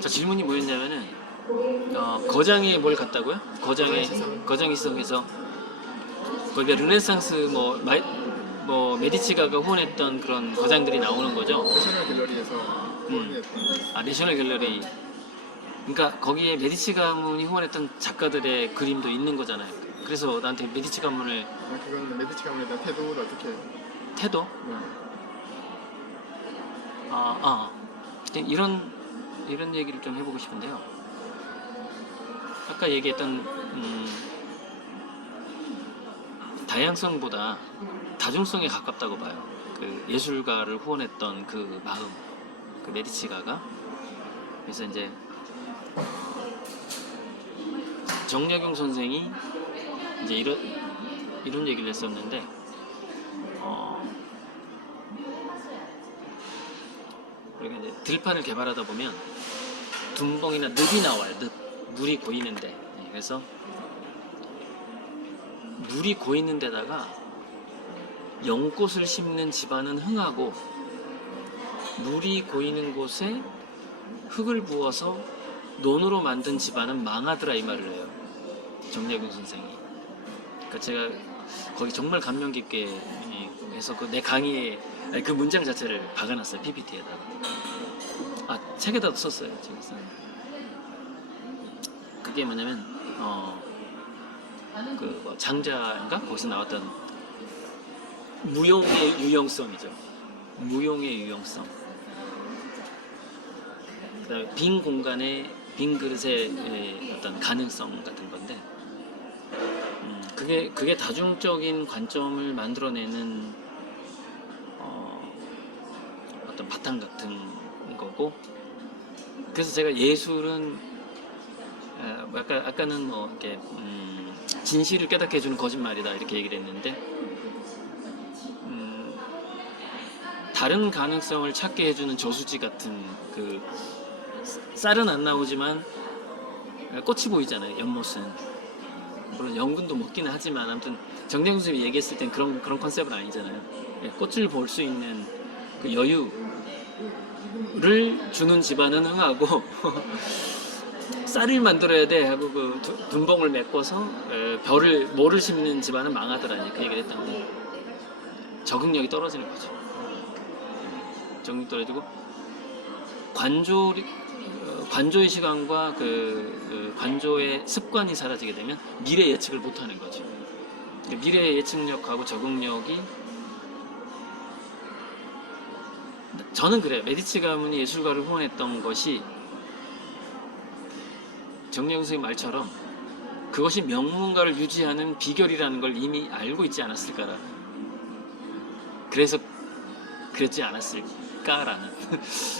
자, 질문이 뭐였냐면은 거장에 뭘 갔다고요? 거장의 시성에서 거기가 르네상스 뭐 메디치가가 후원했던 그런 거장들이 나오는 거죠. 내셔널 갤러리에서 후원했던. 아, 내셔널 갤러리. 그러니까 거기에 메디치 가문이 후원했던 작가들의 그림도 있는 거잖아요. 그래서 나한테 메디치 가문을 그건 메디치 가문에 대한 태도를 어떻게? 태도? 네. 이런 얘기를 좀 해보고 싶은데요. 아까 얘기했던 다양성보다 다중성에 가깝다고 봐요. 그 예술가를 후원했던 그 마음, 그 메디치가가. 그래서 이제 정약용 선생이 이제 이런 얘기를 했었는데, 우리가 이제 들판을 개발하다 보면 둔벙이나 늪이 나와요. 물이 고이는데. 네, 그래서 물이 고이는 데다가 연꽃을 심는 집안은 흥하고, 물이 고이는 곳에 흙을 부어서 논으로 만든 집안은 망하더라, 이 말을 해요, 정약용 선생이. 그러니까 제가 거기 정말 감명 깊게 해서 내 강의에 그 문장 자체를 박아놨어요, PPT에다가. 책에다도 썼어요, 책에서. 그게 뭐냐면 장자인가 거기서 나왔던 무용의 유형성이죠. 무용의 유형성. 그다음에 빈 공간에 빈 그릇의 어떤 가능성 같은 건데, 그게 다중적인 관점을 만들어내는 어떤 바탕 같은 거고. 그래서 제가 예술은 아까는 이렇게 진실을 깨닫게 해주는 거짓말이다, 이렇게 얘기를 했는데, 다른 가능성을 찾게 해주는 저수지 같은, 그 쌀은 안 나오지만 꽃이 보이잖아요, 연못은. 물론 연근도 먹기는 하지만, 아무튼 정대웅 선생님이 얘기했을 땐 그런 컨셉은 아니잖아요. 꽃을 볼 수 있는 그 여유를 주는 집안은 흥하고 쌀을 만들어야 돼 하고 그 둔벙을 메꿔서 모를 심는 집안은 망하더라, 그 얘기를 했던데, 적응력이 떨어지는 거죠. 적응력이 떨어지고 관조의 시간과 그 관조의 습관이 사라지게 되면 미래 예측을 못하는 거죠. 미래 예측력하고 적응력이, 저는 그래요. 메디치 가문이 예술가를 후원했던 것이 정약용 선생님 말처럼 그것이 명문가를 유지하는 비결이라는 걸 이미 알고 있지 않았을까라는, 그래서 그랬지 않았을까라는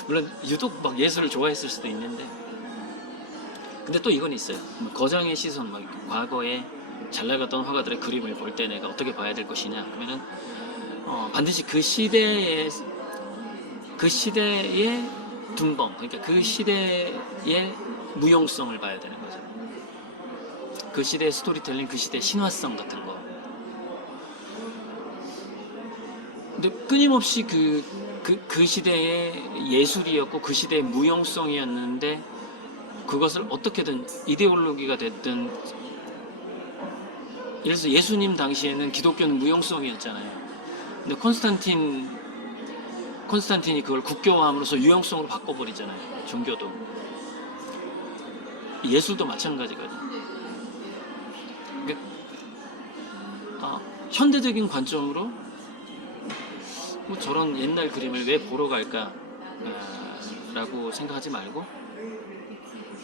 물론 유독 막 예술을 좋아했을 수도 있는데, 근데 또 이건 있어요. 거장의 시선, 과거에 잘 나갔던 화가들의 그림을 볼 때 내가 어떻게 봐야 될 것이냐 그러면은 반드시 그 시대의 둔벙, 그러니까 그 시대의 무용성을 봐야 되는 거죠. 그 시대의 스토리텔링, 그 시대의 신화성 같은 거. 근데 끊임없이 그 시대의 예술이었고 그 시대의 무용성이었는데, 그것을 어떻게든 이데올로기가 됐든, 예를 들어서 예수님 당시에는 기독교는 무용성이었잖아요. 근데 콘스탄틴이 그걸 국교화함으로써 유형성으로 바꿔버리잖아요. 종교도. 예술도 마찬가지거든요. 그러니까 현대적인 관점으로 저런 옛날 그림을 왜 보러 갈까 라고 생각하지 말고,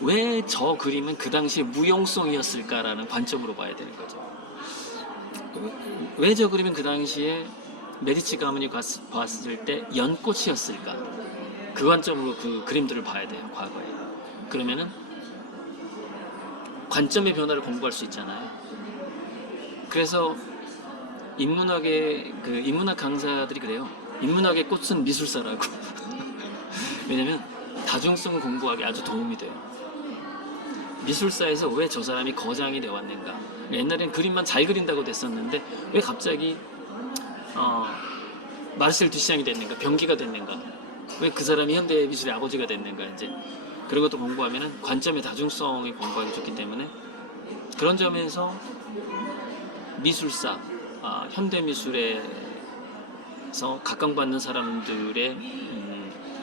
왜 저 그림은 그 당시에 무용성이었을까라는 관점으로 봐야 되는 거죠. 왜 저 그림은 그 당시에 메디치 가문이 봤을 때 연꽃이었을까? 그 관점으로 그 그림들을 봐야 돼요, 과거에. 그러면은 관점의 변화를 공부할 수 있잖아요. 그래서 인문학 강사들이 그래요. 인문학의 꽃은 미술사라고. 왜냐면 다중성 공부하기 아주 도움이 돼요. 미술사에서 왜 저 사람이 거장이 되어 왔는가? 옛날엔 그림만 잘 그린다고 됐었는데 왜 갑자기 마르셀 듀샹이 됐는가? 병기가 됐는가? 왜 그 사람이 현대 미술의 아버지가 됐는가? 이제 그런 것도 공부하면은 관점의 다중성에 공부하기 좋기 때문에 그런 점에서 미술사, 현대 미술에서 각광받는 사람들의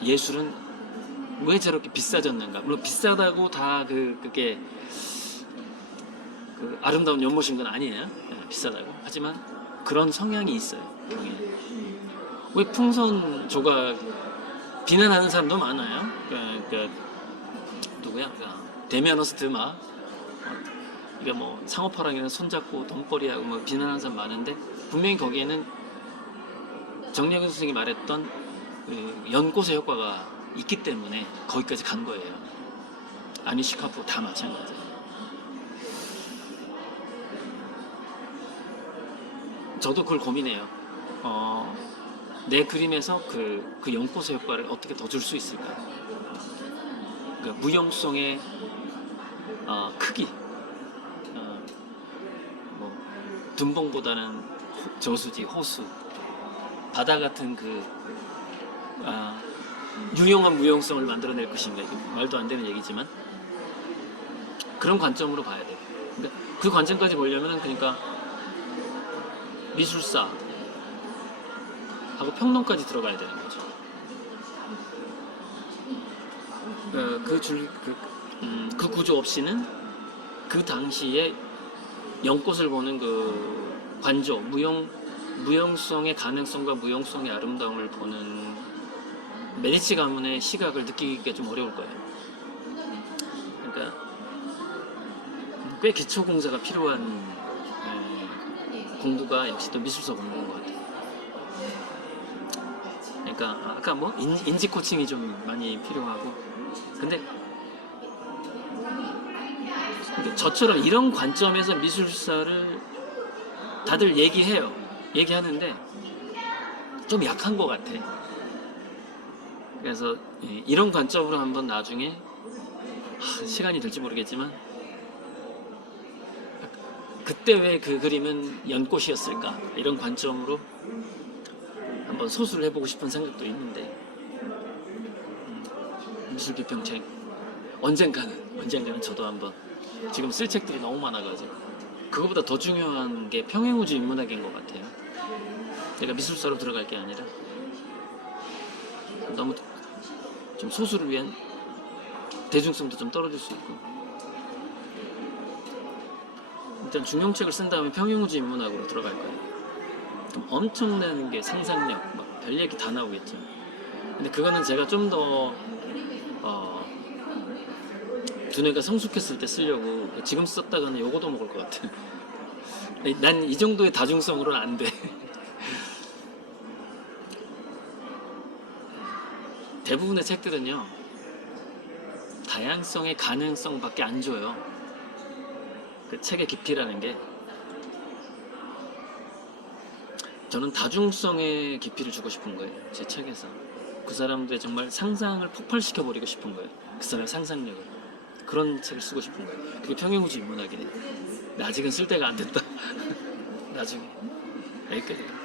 예술은 왜 저렇게 비싸졌는가? 물론 비싸다고 다 그게 그 아름다운 연못인 건 아니에요. 비싸다고. 하지만 그런 성향이 있어요. 왜 풍선 조각 비난하는 사람도 많아요. 그러니까 누구야? 데미안 허스트 이게 뭐 상업화랑이는 손잡고 돈벌이하고 뭐 비난하는 사람 많은데 분명히 거기에는 정약용 선생이 말했던 그 연꽃의 효과가 있기 때문에 거기까지 간 거예요. 아니시카프 다 마찬가지예요. 저도 그걸 고민해요. 내 그림에서 그 연꽃의 효과를 어떻게 더 줄 수 있을까? 그 무용성의 크기, 뭐 둔봉보다는 저수지, 호수, 바다 같은 그 유용한 무용성을 만들어낼 것인가? 이게 말도 안 되는 얘기지만 그런 관점으로 봐야 돼. 그러니까 그 관점까지 보려면은 그러니까 미술사 하고 평론까지 들어가야 되는 거죠. 그 구조 없이는 그 당시에 연꽃을 보는 그 관조, 무용성의 가능성과 무용성의 아름다움을 보는 메디치 가문의 시각을 느끼기가 좀 어려울 거예요. 그러니까 꽤 기초 공사가 필요한 공부가 역시 또 미술사 공부인 것 같아요. 그러니까 아까 뭐 인지 코칭이 좀 많이 필요하고 근데 그러니까 저처럼 이런 관점에서 미술사를 다들 얘기하는데 좀 약한 것 같아. 그래서 이런 관점으로 한번 나중에 시간이 될지 모르겠지만 그때 왜 그 그림은 연꽃이었을까 이런 관점으로 한번 소수를 해보고 싶은 생각도 있는데 미술비평책 언젠가는 저도 한번 지금 쓸 책들이 너무 많아가지고 그거보다 더 중요한 게 평행우주 인문학인 것 같아요. 내가 미술사로 들어갈 게 아니라 너무 좀 소수를 위한 대중성도 좀 떨어질 수 있고 일단 중용책을 쓴 다음에 평행우주 인문학으로 들어갈 거예요. 그럼 엄청난 게 상상력, 막 별 얘기 다 나오겠죠. 근데 그거는 제가 좀 더 두뇌가 성숙했을 때 쓰려고 지금 썼다가는 요거도 먹을 것 같아. 난 이 정도의 다중성으로는 안 돼. 대부분의 책들은요 다양성의 가능성밖에 안 줘요. 그 책의 깊이라는 게 저는 다중성의 깊이를 주고 싶은 거예요. 제 책에서 그 사람들의 정말 상상을 폭발시켜 버리고 싶은 거예요. 그 사람의 상상력을 그런 책을 쓰고 싶은 거예요. 그게 평행우주 인문학이네. 근데 아직은 쓸 때가 안 됐다. 나중에 여기까지.